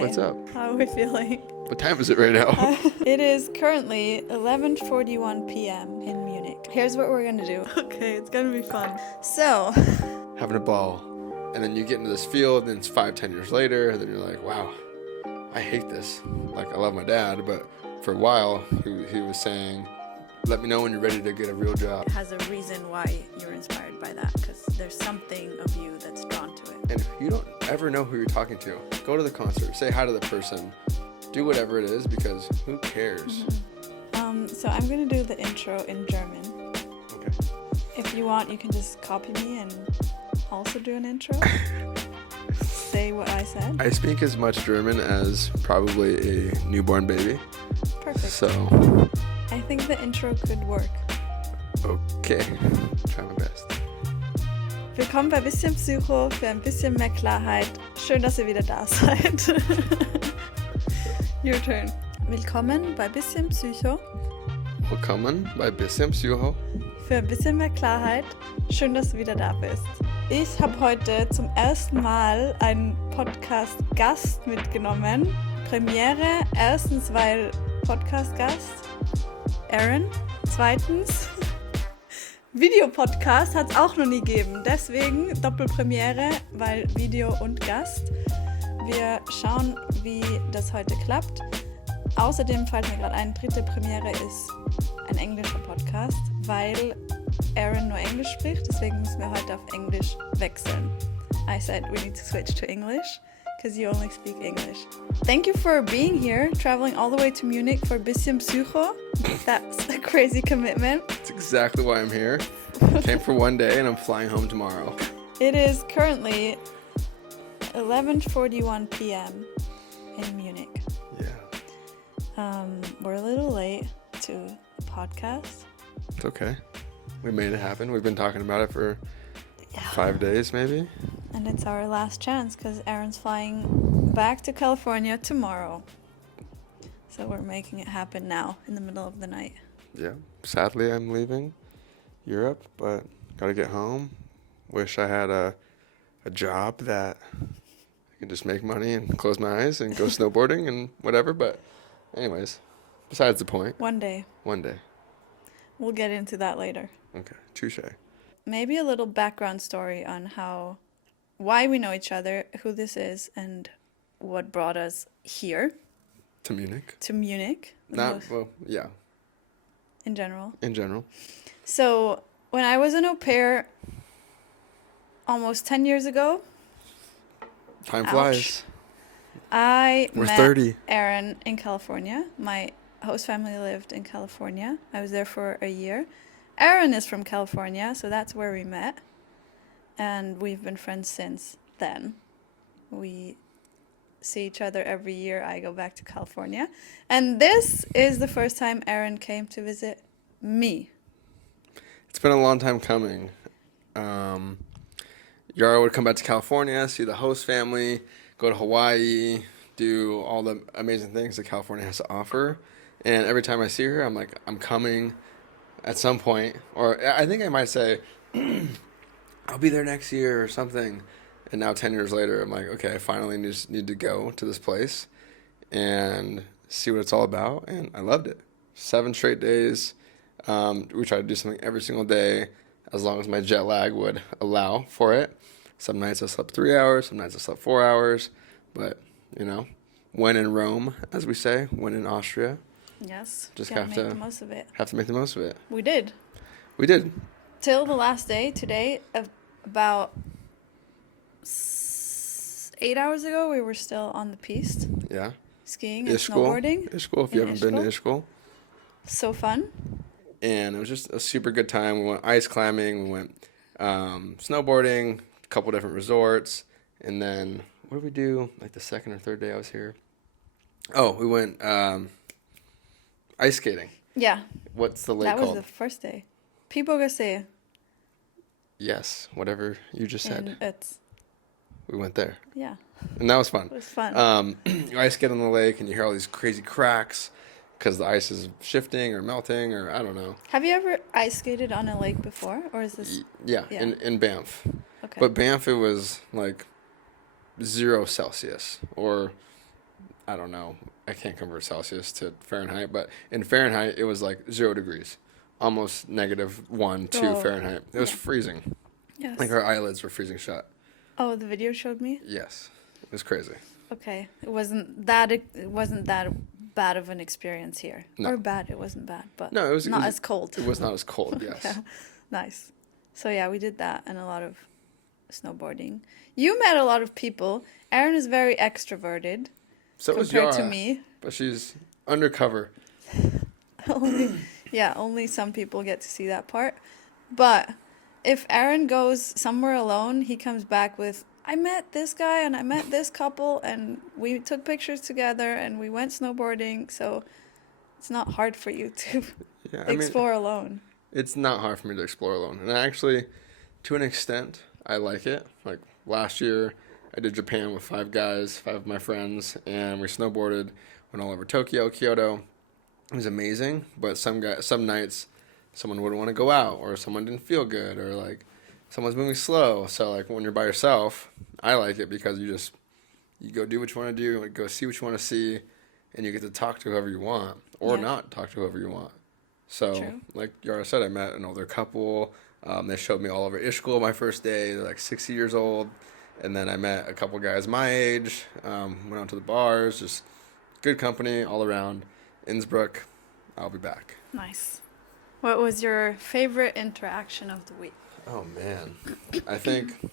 Hi. What's up? How are we feeling? What time is it right now? It is currently 11:41 p.m. in Munich. Here's what we're gonna do. Okay, it's gonna be fun. So, Having a ball. And then you get into this field, and it's 5-10 years later, and then you're like, wow, I hate this. Like, I love my dad, but for a while, he was saying, let me know when you're ready to get a real job. it has a reason why you're inspired by that, because there's something of you that's drawn to it. And if you don't ever know who you're talking to, go to the concert, say hi to the person, do whatever it is, because who cares? So I'm gonna do the intro in German. Okay. If you want, you can just copy me and also do an intro. Say what I said. I speak as much German as probably a newborn baby. Perfect. So, I think the intro could work. okay. Try my best. Willkommen bei Bisschen Psycho für ein bisschen mehr Klarheit. Schön, dass ihr wieder da seid. Your turn. Willkommen bei Bisschen Psycho Willkommen bei Bisschen Psycho. für ein bisschen mehr Klarheit. Schön, dass du wieder da bist. Ich habe heute zum ersten Mal einen Podcast-Gast mitgenommen. Premiere. Erstens, weil Podcast-Gast Aaron. Zweitens, Videopodcast hat es auch noch nie gegeben. Deswegen Doppelpremiere, weil Video und Gast. Wir schauen, wie das heute klappt. Außerdem fällt mir gerade ein, dritte Premiere ist ein englischer Podcast, weil Aaron nur Englisch spricht. Deswegen müssen wir heute auf Englisch wechseln. I said we need to switch to English because you only speak English. Thank you for being here, traveling all the way to Munich for Bisschen Psycho. That's a crazy commitment. That's exactly why I'm here. Came for one day and I'm flying home tomorrow. It is currently 11:41 p.m. in Munich. Yeah. We're a little late to the podcast. It's okay. We made it happen. We've been talking about it for 5 days maybe. And it's our last chance because Aaron's flying back to California tomorrow. So we're making it happen now in the middle of the night. Yeah. Sadly, I'm leaving Europe, but gotta get home. Wish I had a job that I could just make money and close my eyes and go snowboarding and whatever. But anyways, besides the point. One day. One day. We'll get into that later. Okay. Touche. Maybe a little background story on why we know each other, who this is, and what brought us here. To Munich. To Munich. Yeah. In general. In general. So when I was an au pair almost 10 years ago, Time Ouch. flies. We're met 30. Aaron in California. My host family lived in California. I was there for a year. Aaron is from California, so that's where we met. And we've been friends since then. We see each other every year. I go back to California. And this is the first time Aaron came to visit me. It's been a long time coming. Yara would come back to California, see the host family, go to Hawaii, do all the amazing things that California has to offer. And every time I see her, I'm like, I'm coming at some point. Or I think I might say, I'll be there next year or something. And now 10 years later, I'm like, okay, I finally just need to go to this place and see what it's all about. And I loved it. 7 straight days. We tried to do something every single day as long as my jet lag would allow for it. Some nights I slept 3 hours, some nights I slept 4 hours. But, when in Rome, as we say, when in Austria. Yes. Just gotta have make to the most of it. Have to make the most of it. We did. We did. Till the last day, today, about 8 hours ago, we were still on the piste. Yeah. Skiing and snowboarding. Ishkol, if you haven't been to Ishkol. So fun. And it was just a super good time. We went ice climbing, we went snowboarding, a couple different resorts, and then what did we do? Like the second or third day I was here. Oh, we went ice skating. Yeah. What's the lake called? called? That was the first day. Pibogase. Yes, whatever you just said. We went there. Yeah. And that was fun. It was fun. You ice skate on the lake and you hear all these crazy cracks because the ice is shifting or melting or I don't know. Have you ever ice skated on a lake before? Or is this... Yeah. In Banff. Okay. But Banff, it was like 0 Celsius or I don't know. I can't convert Celsius to Fahrenheit, but in Fahrenheit, it was like 0 degrees, almost -1, 2 Oh, Fahrenheit. It was yeah. freezing. Yes. Like our eyelids were freezing shut. Oh, the video showed me? Yes. It was crazy. Okay. It wasn't that bad of an experience here. No. Or bad, it wasn't bad, but No, it was not as cold. It was not as cold, yes. Yeah. Nice. So yeah, we did that and a lot of snowboarding. You met a lot of people. Erin is very extroverted So was compared Yara, to me. but she's undercover. Only some people get to see that part. But if Aaron goes somewhere alone, he comes back with, I met this guy and I met this couple and we took pictures together and we went snowboarding. So it's not hard for you to Yeah, explore alone. it's not hard for me to explore alone. And actually, to an extent, I like it. Like last year, I did Japan with 5 guys, 5 of my friends, and we snowboarded, went all over Tokyo, Kyoto. It was amazing, but some nights, someone wouldn't want to go out, or someone didn't feel good, or like someone's moving slow. So like when you're by yourself, I like it because you go do what you want to do, go see what you want to see, and you get to talk to whoever you want, or Yeah. not talk to whoever you want. So True. like Yara said, I met an older couple. They showed me all over Ishkul my first day. They're like 60 years old. And then I met a couple guys my age, went out to the bars, just good company all around. Innsbruck, I'll be back. Nice. What was your favorite interaction of the week? Oh, man. I think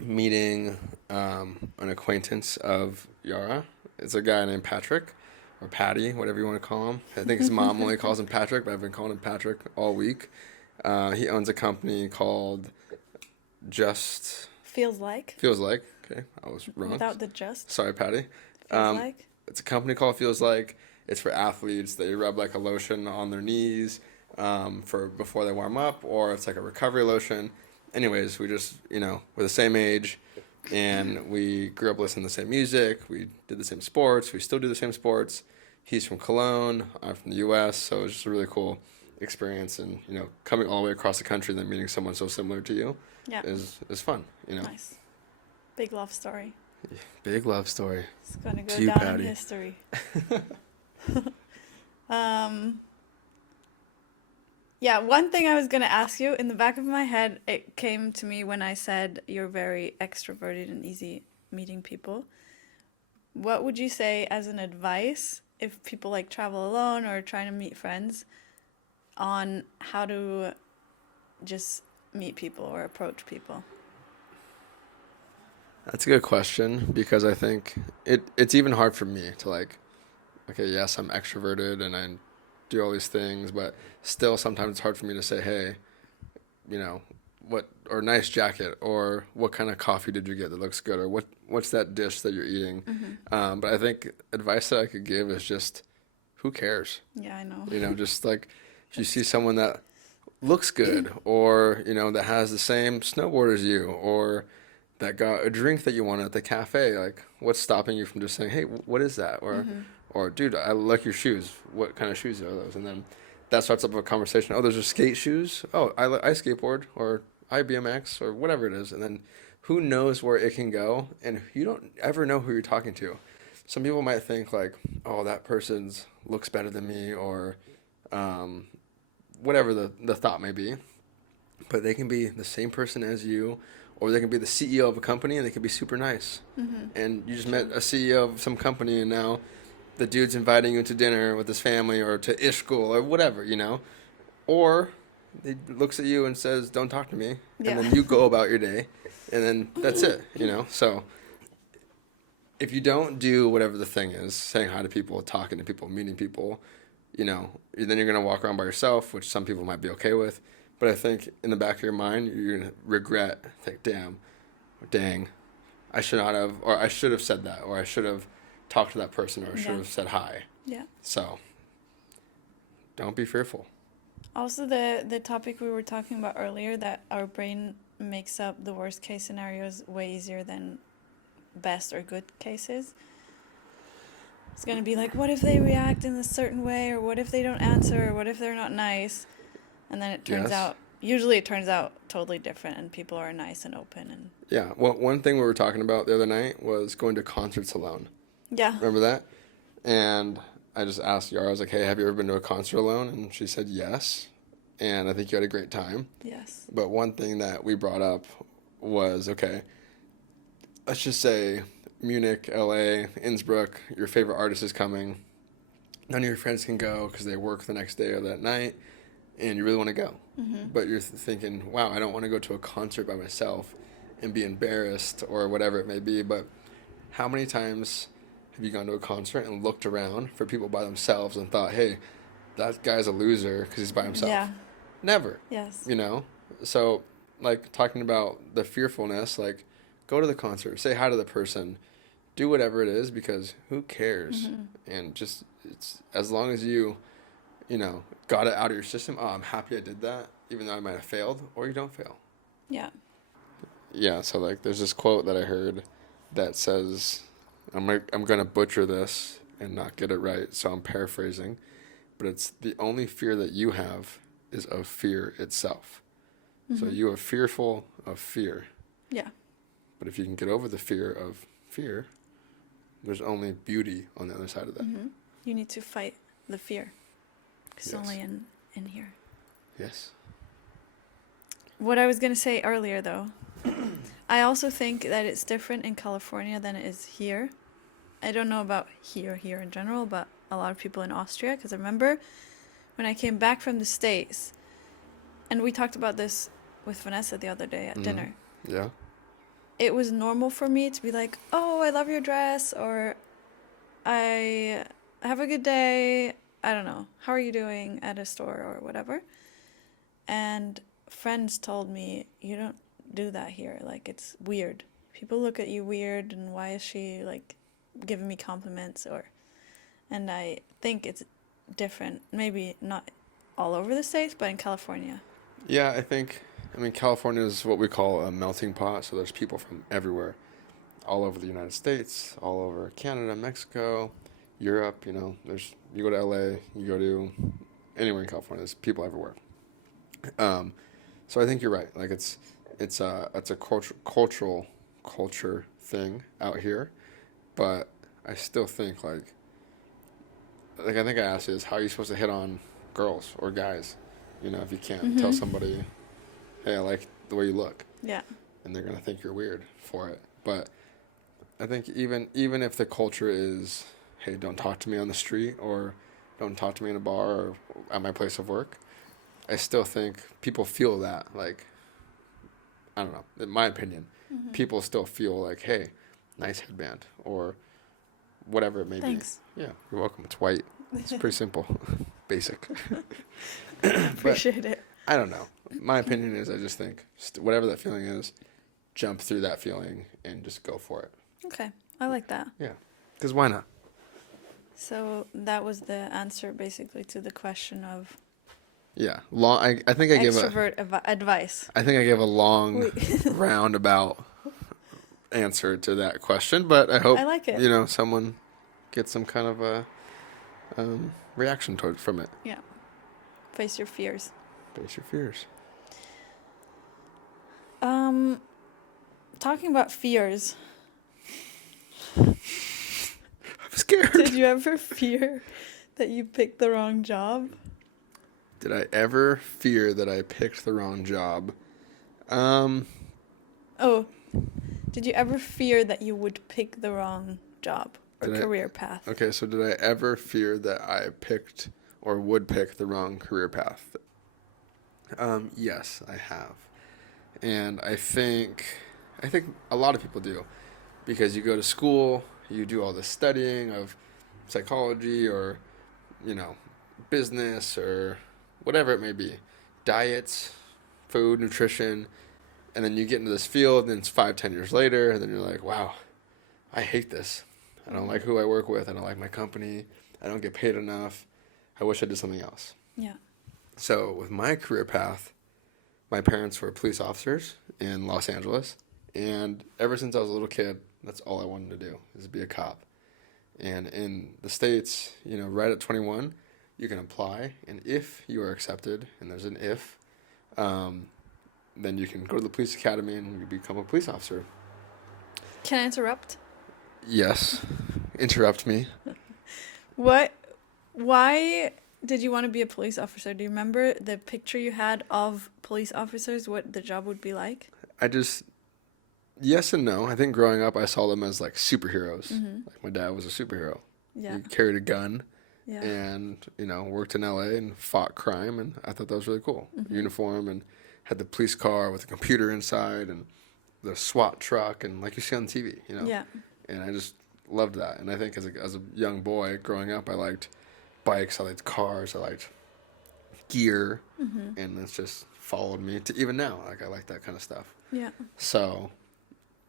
meeting an acquaintance of Yara. It's a guy named Patrick, or Patty, whatever you want to call him. I think his mom only calls him Patrick, but I've been calling him Patrick all week. He owns a company called Just... Feels like. Feels Like. Okay, I was wrong. Without the just. Sorry, Patty. Feels like. It's a company called Feels Like. It's for athletes. They rub like a lotion on their knees for before they warm up, or it's like a recovery lotion. Anyways, we just, we're the same age, and we grew up listening to the same music. We did the same sports. We still do the same sports. He's from Cologne. I'm from the U.S., so it was just a really cool experience. And, coming all the way across the country and then meeting someone so similar to you is fun, Nice. Big love story. Big love story. It's going to go To you, down Patty. in history. Yeah, one thing I was going to ask you, in the back of my head, it came to me when I said you're very extroverted and easy meeting people. What would you say as an advice if people like travel alone or trying to meet friends on how to just meet people or approach people? That's a good question, because I think it's even hard for me to like, okay, yes, I'm extroverted and I do all these things, but still sometimes it's hard for me to say, hey, or nice jacket, or what kind of coffee did you get that looks good, or what's that dish that you're eating. Mm-hmm. But I think advice that I could give is just, who cares? Yeah, I know. Just like if you see someone that looks good, or that has the same snowboard as you, or that got a drink that you want at the cafe, like what's stopping you from just saying, hey, what is that? Or dude, I like your shoes. What kind of shoes are those? And then that starts up a conversation. Oh, those are skate shoes. Oh, I skateboard, or I BMX, or whatever it is. And then who knows where it can go, and you don't ever know who you're talking to. Some people might think like, oh, that person's looks better than me, or whatever the thought may be. But they can be the same person as you, or they can be the CEO of a company and they can be super nice. Mm-hmm. And you just met a CEO of some company, and now the dude's inviting you to dinner with his family, or to Ishkul, or whatever, Or he looks at you and says, don't talk to me. Yeah. And then you go about your day, and then that's it, So if you don't do whatever the thing is, saying hi to people, talking to people, meeting people, then you're going to walk around by yourself, which some people might be okay with. But I think in the back of your mind, you're going to regret, think, dang, I should not have, or I should have said that, or I should have talked to that person, or I should have said hi. Yeah. So don't be fearful. Also, the topic we were talking about earlier, that our brain makes up the worst case scenarios way easier than best or good cases. It's going to be like, what if they react in a certain way, or what if they don't answer, or what if they're not nice? And then usually it turns out totally different, and people are nice and open. And Yeah. Well, one thing we were talking about the other night was going to concerts alone. Yeah. Remember that? And I just asked Yara, I was like, hey, have you ever been to a concert alone? And she said yes. And I think you had a great time. Yes. But one thing that we brought up was, okay, let's just say Munich, LA, Innsbruck, your favorite artist is coming. None of your friends can go because they work the next day or that night, and you really want to go. Mm-hmm. But you're thinking, wow, I don't want to go to a concert by myself and be embarrassed or whatever it may be. But how many times have you gone to a concert and looked around for people by themselves and thought, hey, that guy's a loser because he's by himself? Yeah. Never. Yes. You know? So, like, talking about the fearfulness, like, go to the concert, say hi to the person, do whatever it is, because who cares? Mm-hmm. And just, it's as long as you got it out of your system, oh, I'm happy I did that, even though I might have failed, or you don't fail. Yeah. Yeah, so, like, there's this quote that I heard that says, I'm going to butcher this and not get it right, so I'm paraphrasing, but it's the only fear that you have is of fear itself. Mm-hmm. So you are fearful of fear. Yeah. But if you can get over the fear of fear, there's only beauty on the other side of that. Mm-hmm. You need to fight the fear. It's only in here. Yes. What I was going to say earlier, though, I also think that it's different in California than it is here. I don't know about here in general, but a lot of people in Austria, because I remember when I came back from the States, and we talked about this with Vanessa the other day at dinner. Yeah. It was normal for me to be like, oh, I love your dress, or I have a good day, I don't know, how are you doing at a store or whatever. And friends told me, you don't do that here, like, it's weird. People look at you weird, and why is she, like, giving me compliments, and I think it's different, maybe not all over the States, but in California. Yeah, I mean, California is what we call a melting pot, so there's people from everywhere, all over the United States, all over Canada, Mexico, Europe, you go to LA, you go to anywhere in California, there's people everywhere. So I think you're right, like, it's a culture thing out here, but I still think, like I think I asked you this, how are you supposed to hit on girls or guys, if you can't tell somebody, hey, I like the way you look. Yeah. And they're going to think you're weird for it. But I think even if the culture is, hey, don't talk to me on the street, or don't talk to me in a bar or at my place of work, I still think people feel that, like, I don't know, in my opinion, people still feel like, hey, nice headband, or whatever it may Thanks. be. Yeah, you're welcome. It's white. It's pretty simple. Basic. Appreciate it. I don't know. My opinion is, I just think whatever that feeling is, jump through that feeling and just go for it. Okay, I like that. Yeah, because why not? So that was the answer basically to the question of Yeah, long. I think I gave extrovert advice. I think I gave a long roundabout answer to that question, but I hope I like it. Someone gets some kind of a reaction from it. Yeah. Face your fears. Face your fears. Talking about fears. I'm scared. Did you ever fear that you picked the wrong job? Did I ever fear that I picked the wrong job? Oh, did you ever fear that you would pick the wrong job or career path? Okay, so did I ever fear that I picked or would pick the wrong career path? Yes, I have. And I think a lot of people do, because you go to school, you do all this studying of psychology or, business or whatever it may be, diets, food, nutrition, and then you get into this field, and then it's 5-10 years later, and then you're like, wow, I hate this. I don't like who I work with. I don't like my company. I don't get paid enough. I wish I did something else. Yeah. So with my career path, my parents were police officers in Los Angeles, and ever since I was a little kid, that's all I wanted to do, is be a cop. And in the States, right at 21, you can apply, and if you are accepted, and there's an if, then you can go to the police academy and you become a police officer. Can I interrupt? Yes. interrupt me. Why did you want to be a police officer? Do you remember the picture you had of police officers, what the job would be like? I just, yes and no. I think growing up, I saw them as like superheroes. Like my dad was a superhero. Yeah. He carried a gun Yeah. and, worked in LA and fought crime. And I thought that was really cool. Uniform and had the police car with a computer inside and the SWAT truck and like you see on TV, Yeah. And I just loved that. And I think as a young boy growing up, I liked bikes, I liked cars, I liked gear, and it's just followed me to even now. Like I like that kind of stuff. Yeah. So,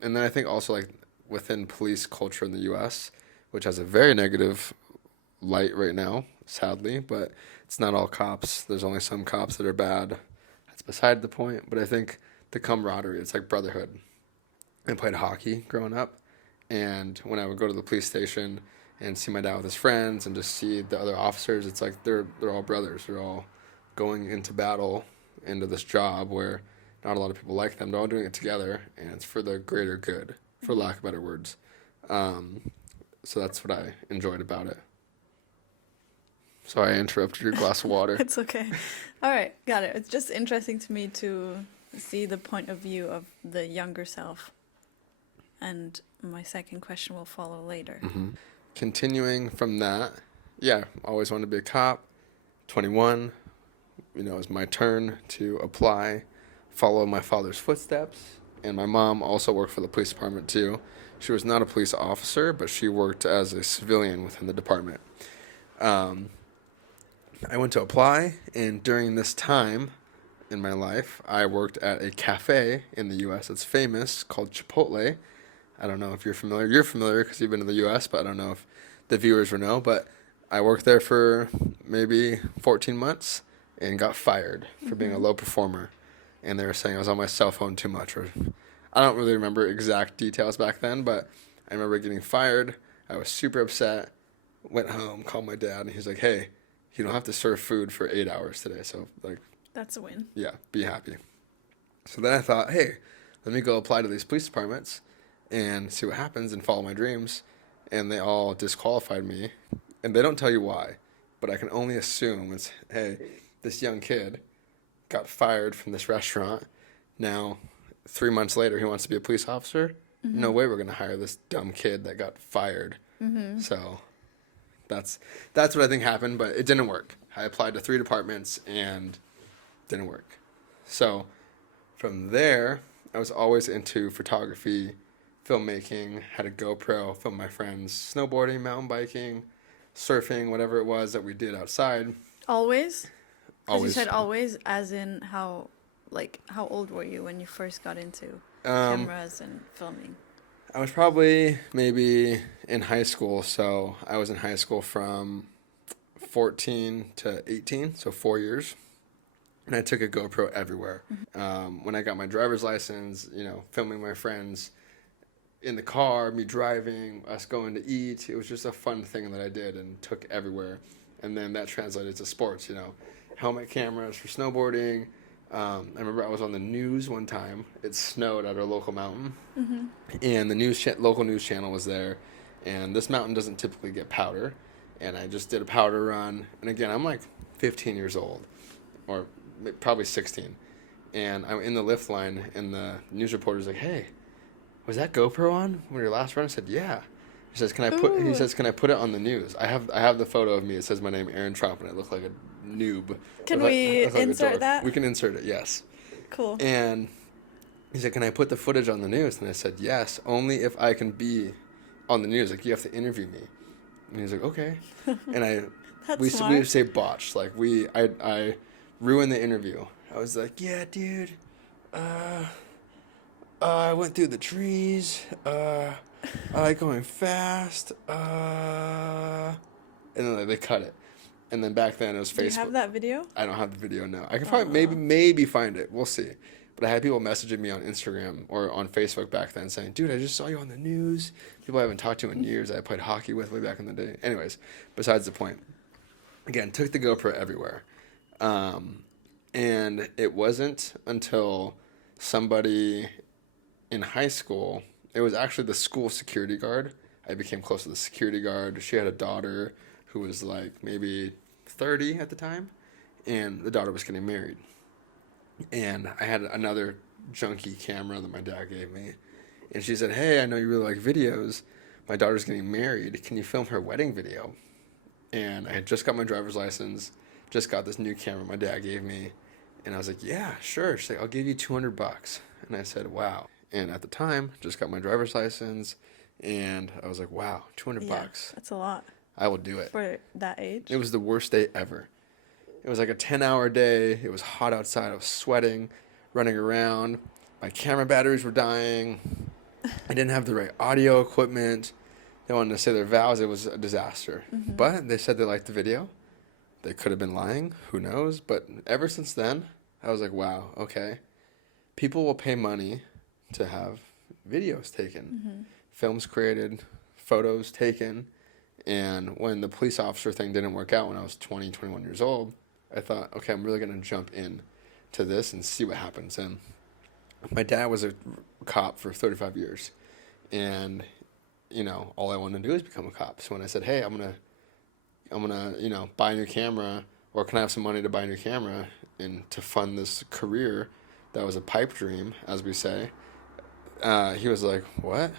and then I think also like within police culture in the U.S., which has a very negative light right now, sadly, but it's not all cops. There's only some cops that are bad. That's beside the point. But I think the camaraderie, it's like brotherhood. I played hockey growing up, and when I would go to the police station and see my dad with his friends and just see the other officers, it's like they're all brothers. They're all going into battle, into this job where not a lot of people like them. They're all doing it together, and it's for the greater good, for lack of better words. So that's what I enjoyed about it. Sorry, I interrupted your glass of water. It's okay. All right, got it. It's just interesting to me to see the point of view of the younger self. And my second question will follow later. Continuing from that, yeah, always wanted to be a cop. 21, it was my turn to apply, follow my father's footsteps. And my mom also worked for the police department too. She was not a police officer, but she worked as a civilian within the department. I went to apply, and during this time in my life, I worked at a cafe in the U.S. that's famous called Chipotle. I don't know if you're familiar. You're familiar because you've been to the U.S., but I don't know if the viewers will know. But I worked there for maybe 14 months and got fired for being a low performer. And they were saying I was on my cell phone too much. Or I don't really remember exact details back then, but I remember getting fired. I was super upset. Went home, called my dad, and he's like, hey, you don't have to serve food for 8 hours today. So, like, That's a win. yeah, be happy. So then I thought, hey, let me go apply to these police departments and see what happens and follow my dreams. And they all disqualified me. And they don't tell you why, but I can only assume it's, hey, this young kid got fired from this restaurant. Now, 3 months later, he wants to be a police officer. No way we're going to hire this dumb kid that got fired. So that's what I think happened, but it didn't work. I applied to 3 departments and didn't work. So from there, I was always into photography, filmmaking, had a GoPro, filmed my friends snowboarding, mountain biking, surfing, whatever it was that we did outside. Always? Because you Always. said always, as in how old were you when you first got into cameras and filming? I was probably maybe in high school, so I was in high school from 14 to 18, so 4 years. And I took a GoPro everywhere. When I got my driver's license, filming my friends in the car, me driving, us going to eat. It was just a fun thing that I did and took everywhere. And then that translated to sports, helmet cameras for snowboarding. I remember I was on the news one time. It snowed at our local mountain. And the local news channel was there. And this mountain doesn't typically get powder. And I just did a powder run. And again, I'm like 15 years old, or probably 16. And I'm in the lift line, and the news reporter's like, hey, was that GoPro on when your last run? I said, yeah. He says, can I put it on the news? I have the photo of me. It says my name, Aaron Trump, and I look like a noob. Can we insert that? We can insert it, yes. Cool. And he said, can I put the footage on the news? And I said, yes, only if I can be on the news. Like, you have to interview me. And he's like, okay. And we would say botched. Like, I ruined the interview. I was like, yeah, dude, I went through the trees, I like going fast, and then they cut it. And then back then it was Facebook. Do you have that video? I don't have the video, no. I can probably maybe find it. We'll see. But I had people messaging me on Instagram or on Facebook back then saying, dude, I just saw you on the news. People I haven't talked to in years I played hockey with way back in the day. Anyways, besides the point. Again, took the GoPro everywhere. And it wasn't until somebody in high school, it was actually the school security guard I became close to the security guard. She had a daughter who was like maybe 30 at the time, and the daughter was getting married. And I had another junky camera that my dad gave me. And she said, hey, I know you really like videos. My daughter's getting married. Can you film her wedding video? And I had just got my driver's license, just got this new camera my dad gave me. And I was like, yeah, sure. She's like, I'll give you $200. And I said, wow. And at the time, just got my driver's license. And I was like, wow, $200. That's a lot. I will do it. For that age? It was the worst day ever. It was like a 10-hour day. It was hot outside. I was sweating, running around. My camera batteries were dying. I didn't have the right audio equipment. They wanted to say their vows. It was a disaster. Mm-hmm. But they said they liked the video. They could have been lying. Who knows? But ever since then, I was like, wow, okay. People will pay money to have videos taken, films created, photos taken. And when the police officer thing didn't work out when I was 20, 21 years old, I thought, okay, I'm really going to jump in to this and see what happens. And my dad was a cop for 35 years. And, you know, all I wanted to do is become a cop. So when I said, hey, I'm gonna, you know, buy a new camera, or can I have some money to buy a new camera and to fund this career that was a pipe dream, as we say, he was like, what?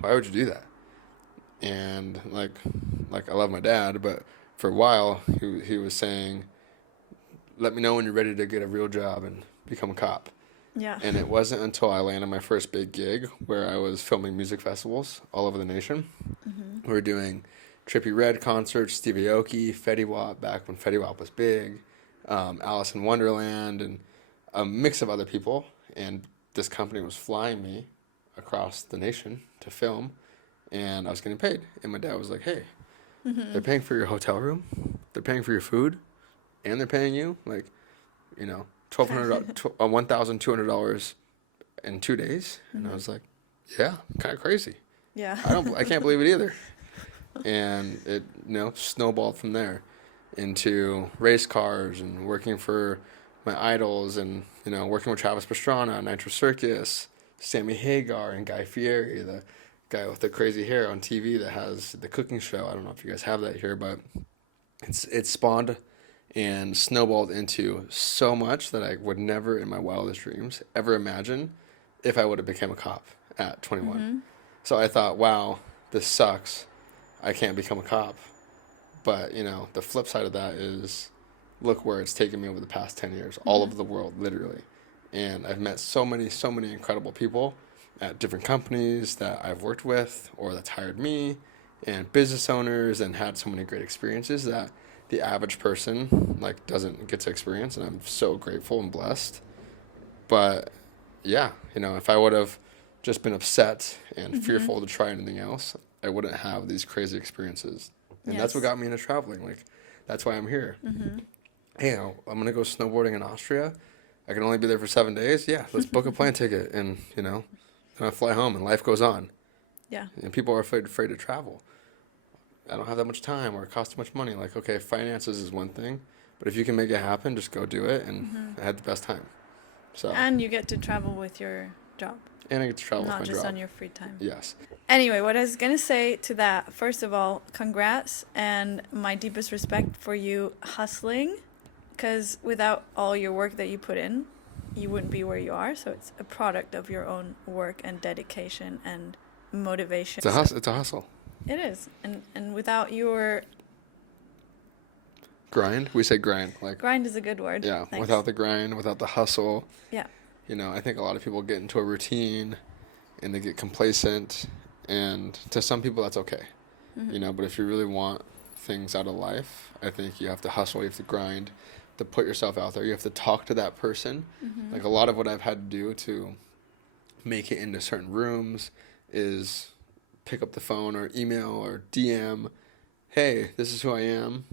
Why would you do that? And like I love my dad, but for a while he was saying, let me know when you're ready to get a real job and become a cop. Yeah. And it wasn't until I landed my first big gig where I was filming music festivals all over the nation. We were doing Trippie Redd concerts, Stevie Aoki, Fetty Wap, back when Fetty Wap was big, Alice in Wonderland, and a mix of other people. And this company was flying me across the nation to film, and I was getting paid. And my dad was like, hey, they're paying for your hotel room, they're paying for your food, and they're paying you, like, you know, $1,200 in 2 days. And I was like, yeah, kind of crazy. Yeah. I can't believe it either. And it, you know, snowballed from there into race cars and working for my idols, and, you know, working with Travis Pastrana, Nitro Circus, Sammy Hagar, and Guy Fieri, the guy with the crazy hair on TV that has the cooking show. I don't know if you guys have that here, but it's spawned and snowballed into so much that I would never in my wildest dreams ever imagine if I would have become a cop at 21. So I thought, wow, this sucks. I can't become a cop. But, you know, the flip side of that is, look where it's taken me over the past 10 years, all over the world, literally. And I've met so many incredible people at different companies that I've worked with or that's hired me, and business owners, and had so many great experiences that the average person, like, doesn't get to experience. And I'm so grateful and blessed. But, yeah, you know, if I would have just been upset and fearful to try anything else, I wouldn't have these crazy experiences. And that's what got me into traveling. Like, that's why I'm here. Hey, I'm going to go snowboarding in Austria. I can only be there for 7 days. Yeah, let's book a plane ticket and, you know, then I fly home and life goes on. Yeah. And people are afraid to travel. I don't have that much time, or it costs too much money. Like, okay, finances is one thing, but if you can make it happen, just go do it. And I had the best time. So. And you get to travel with your job. And I get to travel with my Not job. just on your free time. Yes. Anyway, what I was going to say to that, first of all, congrats and my deepest respect for you hustling, because without all your work that you put in, you wouldn't be where you are. So it's a product of your own work and dedication and motivation. It's a hustle. It is. And without your... Grind? We say grind. Like, grind is a good word. Yeah, Thanks. without the grind, without the hustle. Yeah. You know, I think a lot of people get into a routine and they get complacent, and to some people that's okay. You know, but if you really want things out of life, I think you have to hustle, you have to grind, to put yourself out there. You have to talk to that person. Like, a lot of what I've had to do to make it into certain rooms is pick up the phone or email or DM, hey, this is who I am.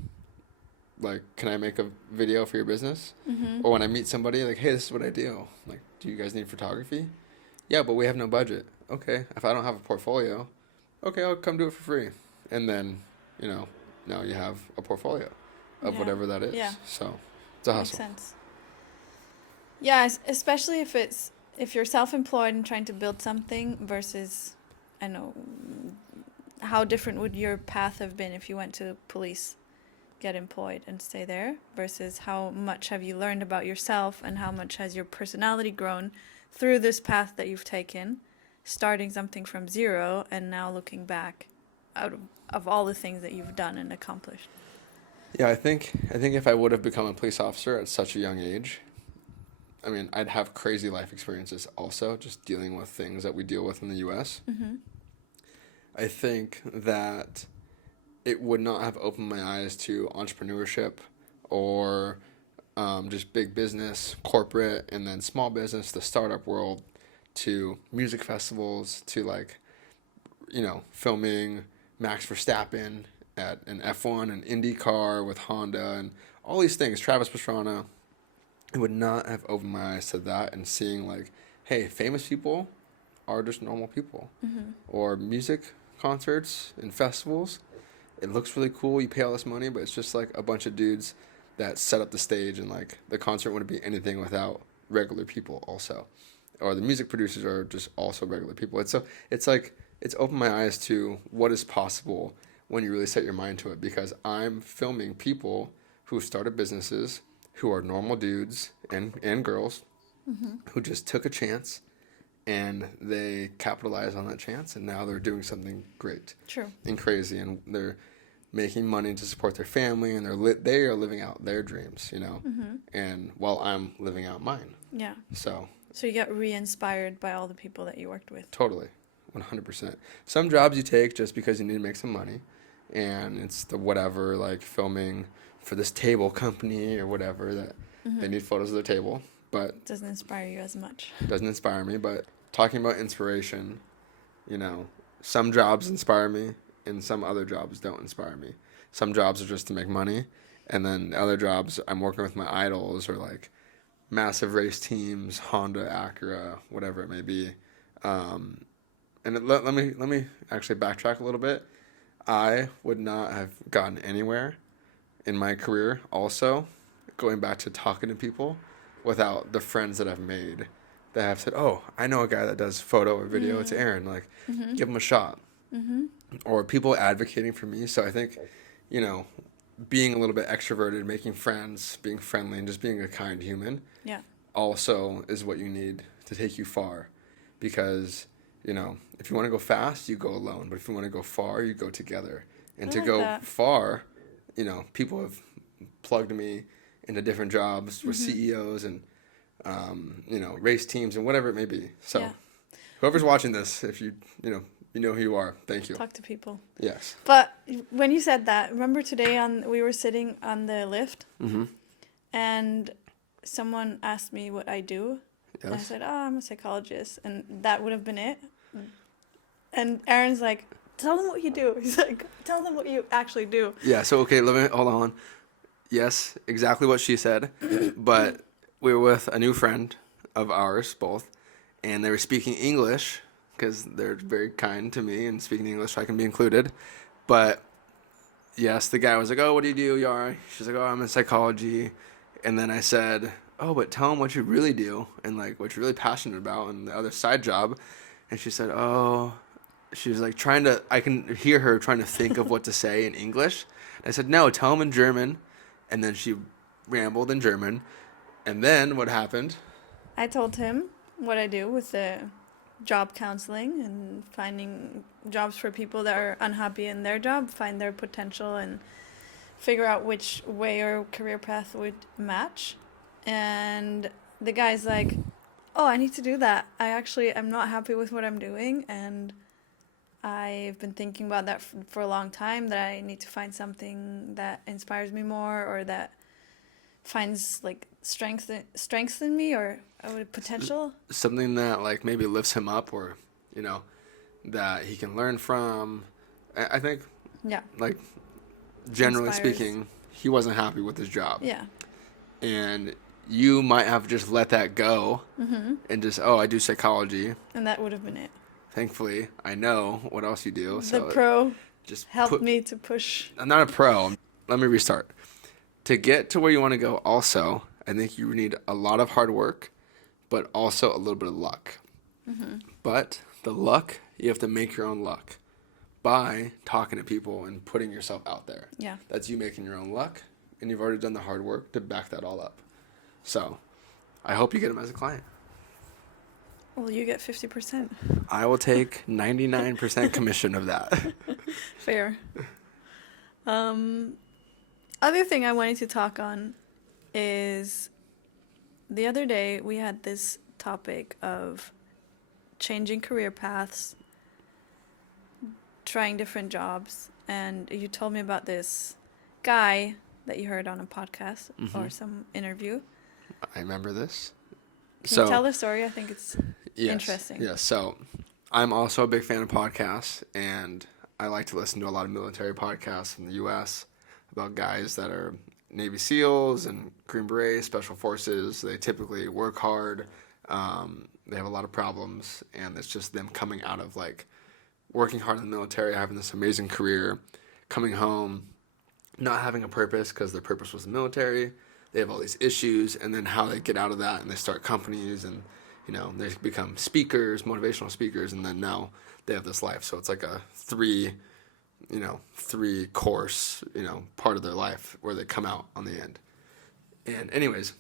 Like, can I make a video for your business? Or when I meet somebody, like, hey, this is what I do. Like, do you guys need photography? Yeah, but we have no budget. Okay, if I don't have a portfolio, okay, I'll come do it for free. And then, you know, now you have a portfolio of whatever that is. Yeah. So it's a hustle. Makes sense. Yeah, especially if you're self-employed and trying to build something versus, I know, how different would your path have been if you went to police, get employed and stay there, versus how much have you learned about yourself and how much has your personality grown through this path that you've taken, starting something from zero and now looking back out of all the things that you've done and accomplished? Yeah, I think if I would have become a police officer at such a young age, I mean, I'd have crazy life experiences also, just dealing with things that we deal with in the U.S. Mm-hmm. I think that it would not have opened my eyes to entrepreneurship or just big business, corporate, and then small business, the startup world, to music festivals, to like, filming Max Verstappen at an F1 and IndyCar with Honda and all these things, Travis Pastrana. It would not have opened my eyes to that and seeing like, hey, famous people are just normal people. Mm-hmm. Or music concerts and festivals. It looks really cool. You pay all this money, but it's just like a bunch of dudes that set up the stage, and like the concert wouldn't be anything without regular people also. Or the music producers are just also regular people. It's opened my eyes to what is possible when you really set your mind to it, because I'm filming people who started businesses, who are normal dudes and girls, Mm-hmm. who just took a chance and they capitalized on that chance, and now they're doing something great. True. And crazy, and they're making money to support their family, and they are living out their dreams, Mm-hmm. and while I'm living out mine. Yeah. So So you got re-inspired by all the people that you worked with. totally, 100%. Some jobs you take just because you need to make some money, and it's the whatever, like filming for this table company or whatever, that Mm-hmm. they need photos of their table, but Doesn't inspire you as much. it doesn't inspire me. But talking about inspiration, some jobs inspire me and some other jobs don't inspire me. Some jobs are just to make money, and then other jobs I'm working with my idols, or like massive race teams, Honda, Acura, whatever it may be. Let me actually backtrack a little bit. I would not have gotten anywhere in my career also, going back to talking to people, without the friends that I've made that have said, oh, I know a guy that does photo or video. It's Aaron. Like, Mm-hmm. give him a shot. Mm-hmm. Or people advocating for me. So I think, being a little bit extroverted, making friends, being friendly, and just being a kind human Yeah. also is what you need to take you far. Because, if you want to go fast, you go alone. But if you want to go far, you go together. And I to like go that. far, people have plugged me into different jobs with Mm-hmm. CEOs and, race teams and whatever it may be. So Yeah. whoever's watching this, if you know who you are, thank you. Talk to people. Yes. But when you said that, remember today we were sitting on the lift Mm-hmm. and someone asked me what I do. And I Yes. said, oh, I'm a psychologist. And that would have been it. And Aaron's like, tell them what you do. He's like, tell them what you actually do. Yeah, so okay, let me hold on. Yes, exactly what she said. But we were with a new friend of ours both, and they were speaking English because they're very kind to me and speaking English so I can be included. But yes, the guy was like, oh, what do you do, Yara? She's like, oh, I'm in psychology. And then I said, oh, but tell them what you really do and like what you're really passionate about and the other side job. And she said, oh, she was like I can hear her trying to think of what to say in English. I said, no, tell them in German. And then she rambled in German. And then what happened? I told him what I do with the job counseling and finding jobs for people that are unhappy in their job, find their potential and figure out which way or career path would match. And the guy's like, oh, I need to do that. I'm not happy with what I'm doing, and I've been thinking about that for a long time, that I need to find something that inspires me more, or that finds like strength in me, or potential. Something that like maybe lifts him up, or that he can learn from. I think, Yeah. like, generally Inspires. speaking, he wasn't happy with his job. Yeah. And you might have just let that go Mm-hmm. and just, oh, I do psychology. And that would have been it. Thankfully, I know what else you do. The So pro just helped me to push. I'm not a pro. Let me restart. To get to where you want to go also, I think you need a lot of hard work, but also a little bit of luck. Mm-hmm. But the luck, you have to make your own luck. by talking to people and putting yourself out there. Yeah. That's you making your own luck, and you've already done the hard work to back that all up. So I hope you get him as a client. Well, you get 50%. I will take 99% commission of that. Fair. Other thing I wanted to talk on is the other day we had this topic of changing career paths, trying different jobs, and you told me about this guy that you heard on a podcast or some interview. I remember this. Can you tell the story? I think it's interesting. Yes. So I'm also a big fan of podcasts, and I like to listen to a lot of military podcasts in the U.S. about guys that are Navy SEALs and Green Berets, Special Forces. They typically work hard. They have a lot of problems, and it's just them coming out of like working hard in the military, having this amazing career, coming home, not having a purpose because their purpose was the military. They have all these issues, and then how they get out of that, and they start companies, and they become speakers, motivational speakers, and then now they have this life. So it's like a three course, part of their life where they come out on the end. And anyways,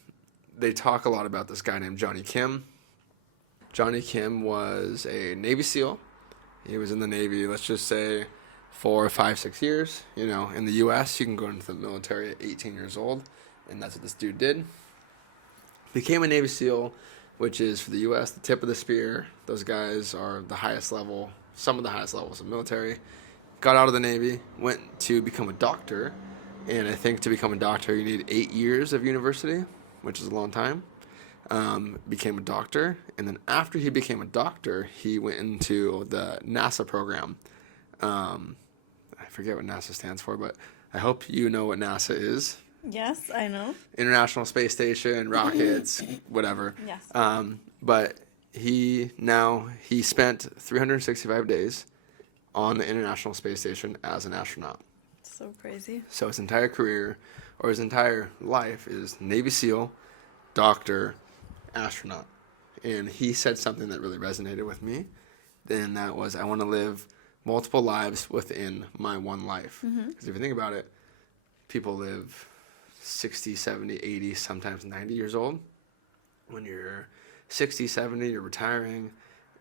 they talk a lot about this guy named Johnny Kim. Johnny Kim was a Navy SEAL. He was in the Navy, let's just say 4, 5, 6 years. In the U.S., you can go into the military at 18 years old, and that's what this dude did. Became a Navy SEAL, which is, for the U.S., the tip of the spear. Those guys are the highest level, some of the highest levels of military. Got out of the Navy, went to become a doctor, and I think to become a doctor you need 8 years of university, which is a long time. Became a doctor, and then after he became a doctor, he went into the NASA program. I forget what NASA stands for, but I hope you know what NASA is. Yes, I know. International Space Station, rockets, whatever. Yes. But he spent 365 days on the International Space Station as an astronaut. So crazy. So his entire career, or his entire life, is Navy SEAL, doctor, astronaut. And he said something that really resonated with me. And that was, I want to live multiple lives within my one life. Because if you think about it, people live 60, 70, 80, sometimes 90 years old. When you're 60, 70, you're retiring.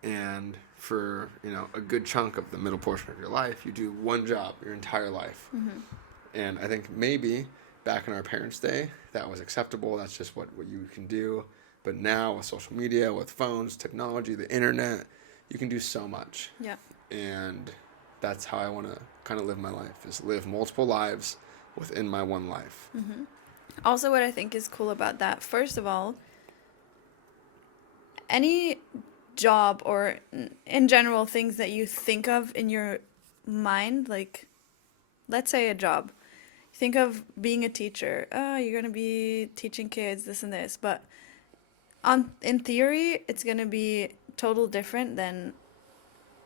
And for, a good chunk of the middle portion of your life, you do one job your entire life. And I think maybe back in our parents' day, that was acceptable. That's just what you can do. But now with social media, with phones, technology, the internet, you can do so much. Yeah. And that's how I want to kind of live my life, is live multiple lives within my one life. Also, what I think is cool about that, first of all, any job or in general things that you think of in your mind, like let's say a job, think of being a teacher. You're going to be teaching kids this and this, but in theory it's going to be total different than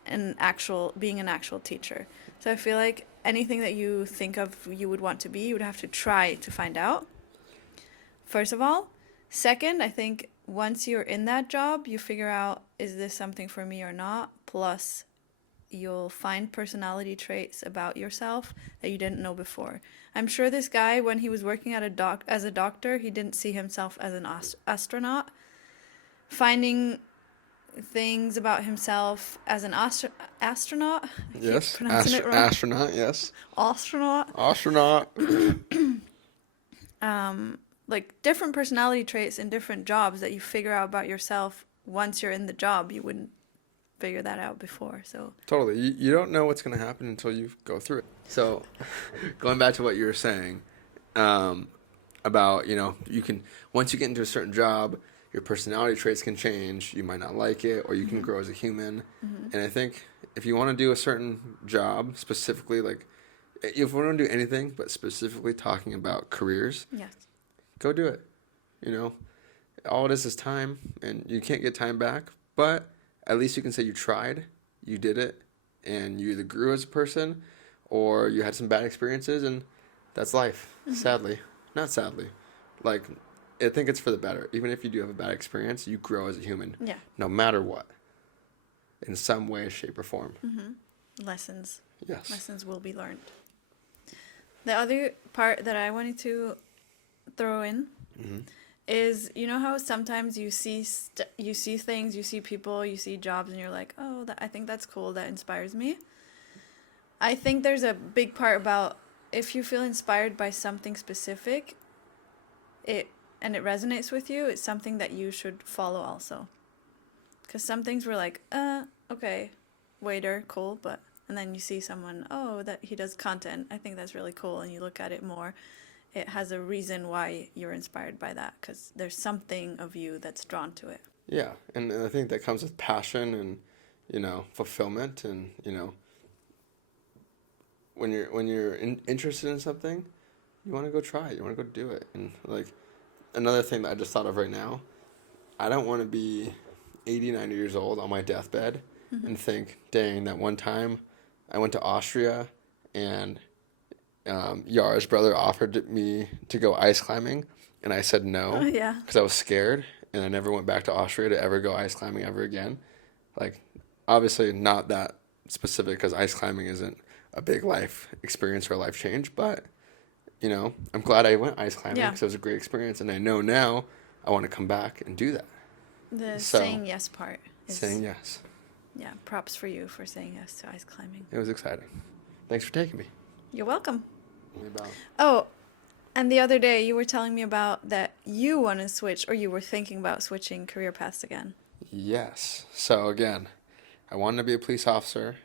being an actual teacher. So I feel like anything that you think of you would want to be, you would have to try to find out, first of all. Second, I think once you're in that job, you figure out, is this something for me or not? Plus, you'll find personality traits about yourself that you didn't know before. I'm sure this guy, when he was working as a doctor, he didn't see himself as an astronaut. Finding things about himself as an astronaut. Yes, astronaut, yes. Astronaut. Like different personality traits in different jobs that you figure out about yourself once you're in the job. You wouldn't figure that out before. So totally, you don't know what's going to happen until you go through it. So going back to what you were saying about, you can, once you get into a certain job, your personality traits can change. You might not like it, or you can grow as a human. And I think if you want to do a certain job, specifically, like if you want to do anything, but specifically talking about careers, yes, go do it. All it is time, and you can't get time back, but at least you can say you tried, you did it, and you either grew as a person or you had some bad experiences, and that's life. Sadly. Not sadly. Like, I think it's for the better. Even if you do have a bad experience, you grow as a human. Yeah. No matter what. In some way, shape, or form. Lessons. Yes. Lessons will be learned. The other part that I wanted to throw in is, you know how sometimes you see things, you see people, you see jobs, and you're like, oh, I think that's cool, that inspires me. I think there's a big part about if you feel inspired by something specific, it resonates with you, it's something that you should follow also. Because some things were like, okay, waiter, cool, but and then you see someone, oh, that he does content, I think that's really cool, and you look at it more, it has a reason why you're inspired by that, because there's something of you that's drawn to it. Yeah, and I think that comes with passion and, fulfillment, and, when you're interested in something, you want to go try it, you want to go do it. And like another thing that I just thought of right now, I don't want to be 80, 90 years old on my deathbed and think, dang, that one time I went to Austria and Yara's brother offered me to go ice climbing, and I said no. Oh, yeah. Because I was scared, and I never went back to Austria to ever go ice climbing ever again. Like, obviously not that specific, because ice climbing isn't a big life experience or a life change, but, I'm glad I went ice climbing because it was a great experience, and I know now I want to come back and do that. The saying yes part. Saying yes. Yeah, props for you for saying yes to ice climbing. It was exciting. Thanks for taking me. You're welcome. About. Oh, and the other day you were telling me about that you want to switch, or you were thinking about switching career paths again. Yes. So again, I wanted to be a police officer.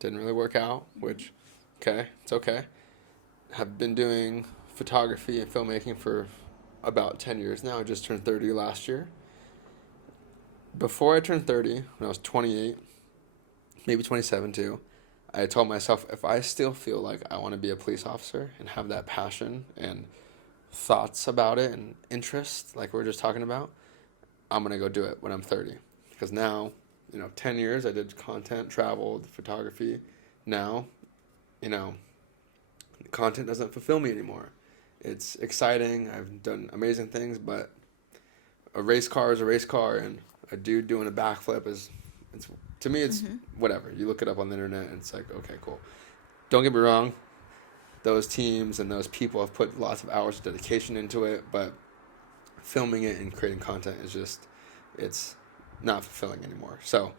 Didn't really work out, which, okay, it's okay. Have been doing photography and filmmaking for about 10 years now. I just turned 30 last year. Before I turned 30, when I was 28, maybe 27 too, I told myself, if I still feel like I want to be a police officer and have that passion and thoughts about it and interest, like we were just talking about, I'm going to go do it when I'm 30. Because now, 10 years I did content, traveled, photography. Now, content doesn't fulfill me anymore. It's exciting. I've done amazing things, but a race car is a race car, and a dude doing a backflip it's to me, it's whatever. You look it up on the internet, and it's like, okay, cool. Don't get me wrong. Those teams and those people have put lots of hours of dedication into it, but filming it and creating content is just, it's not fulfilling anymore. So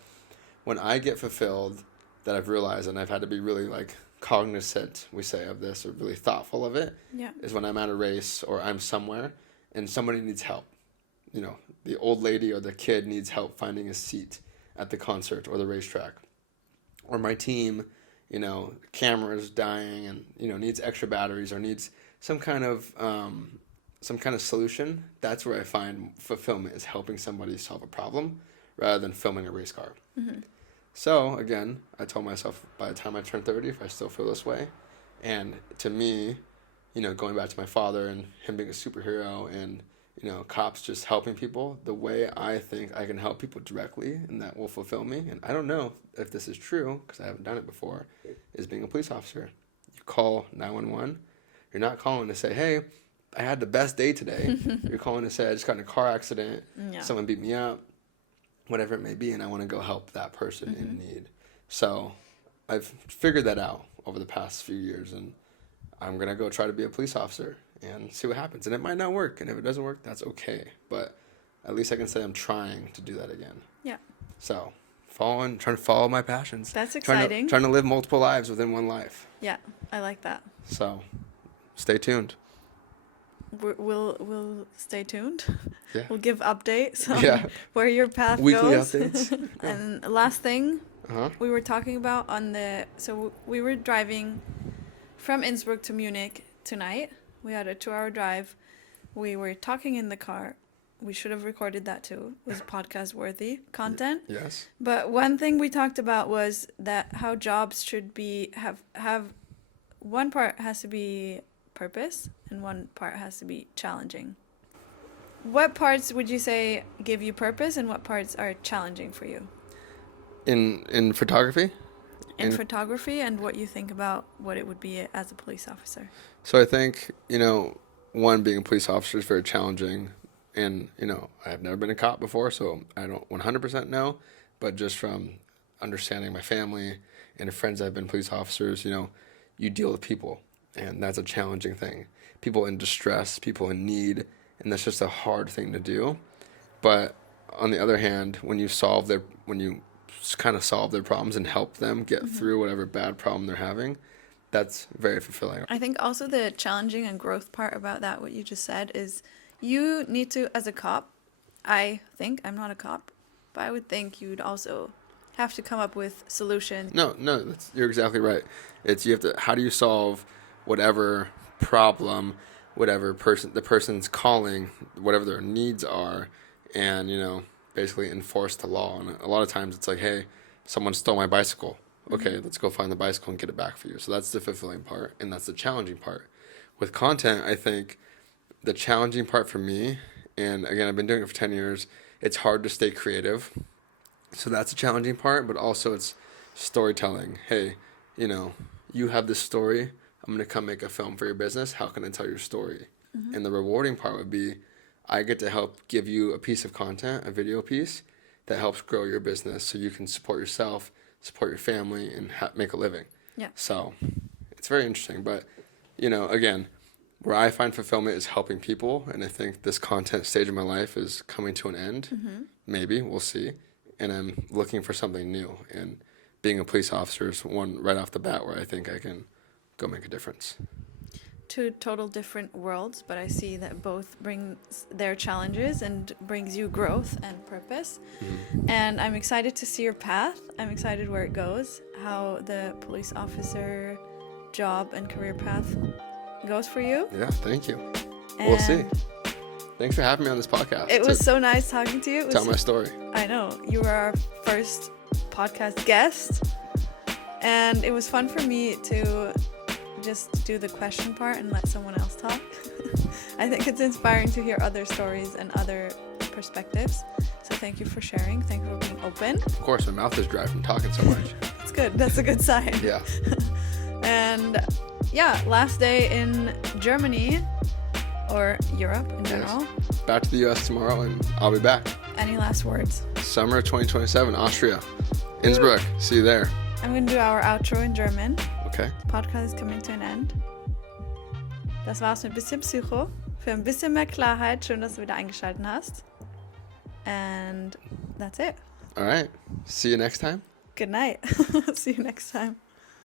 when I get fulfilled, that I've realized, and I've had to be really like cognizant, we say, of this, or really thoughtful of it, is when I'm at a race or I'm somewhere and somebody needs help. The old lady or the kid needs help finding a seat at the concert or the racetrack. Or my team, camera's dying and, needs extra batteries or needs some kind of solution. That's where I find fulfillment, is helping somebody solve a problem rather than filming a race car. So, again, I told myself by the time I turn 30, if I still feel this way, and to me, going back to my father and him being a superhero and, cops just helping people, the way I think I can help people directly and that will fulfill me, and I don't know if this is true because I haven't done it before, is being a police officer. You call 911, you're not calling to say, hey, I had the best day today. You're calling to say, I just got in a car accident, someone beat me up, whatever it may be, and I want to go help that person in need. So I've figured that out over the past few years, and I'm going to go try to be a police officer and see what happens. And it might not work, and if it doesn't work, that's okay. But at least I can say I'm trying to do that again. Yeah. So trying to follow my passions. That's exciting. Trying to live multiple lives within one life. Yeah, I like that. So stay tuned. We'll stay tuned. Yeah. We'll give updates on where your path Weekly goes. Updates. And last thing we were talking about so we were driving from Innsbruck to Munich tonight. We had a 2-hour drive. We were talking in the car. We should have recorded that too. It was podcast worthy content. Yes. But one thing we talked about was that how jobs should be have one part has to be purpose and one part has to be challenging. What parts would you say give you purpose and what parts are challenging for you? In photography? In photography, and what you think about what it would be as a police officer. So I think, one, being a police officer is very challenging. And, I have never been a cop before, so I don't 100% know. But just from understanding my family and friends that have been police officers, you know, you deal with people, and that's a challenging thing. People in distress, people in need, and that's just a hard thing to do. But on the other hand, when you kind of solve their problems and help them get through whatever bad problem they're having, that's very fulfilling. I think also the challenging and growth part about that, what you just said, is you need to, as a cop, I think, I'm not a cop, but I would think you'd also have to come up with solutions. No, you're exactly right. How do you solve whatever problem, whatever the person's calling, whatever their needs are, and, you know, basically enforce the law. And a lot of times it's like, hey, someone stole my bicycle. Okay, let's go find the bicycle and get it back for you. So that's the fulfilling part, and that's the challenging part. With content, I think the challenging part for me, and again, I've been doing it for 10 years, it's hard to stay creative. So that's a challenging part, but also it's storytelling. Hey, you know, you have this story. I'm going to come make a film for your business. How can I tell your story? And the rewarding part would be I get to help give you a piece of content, a video piece, that helps grow your business so you can support yourself, support your family, and make a living. Yeah. So it's very interesting. But, you know, again, where I find fulfillment is helping people. And I think this content stage of my life is coming to an end. Maybe. We'll see. And I'm looking for something new. And being a police officer is one right off the bat where I think I can go make a difference. Two total different worlds, but I see that both brings their challenges and brings you growth and purpose. And I'm excited to see your path. I'm excited where it goes, how the police officer job and career path goes for you. Yeah, thank you. And we'll see. Thanks for having me on this podcast. It was so nice talking to you. Tell my story. I know. You were our first podcast guest, and it was fun for me to just do the question part and let someone else talk. I think it's inspiring to hear other stories and other perspectives. So thank you for sharing. Thank you for being open. Of course, my mouth is dry from talking so much. It's good. That's a good sign. Yeah. And yeah, last day in Germany or Europe in general. Yes. Back to the US tomorrow, and I'll be back. Any last words? Summer 2027, Austria. Innsbruck. See you there. I'm going to do our outro in German. Okay. Podcast is coming to an end. Das war's mit Bisschen Psycho. Für ein bisschen mehr Klarheit. Schön, dass du wieder eingeschaltet hast. And that's it. All right. See you next time. Good night. See you next time.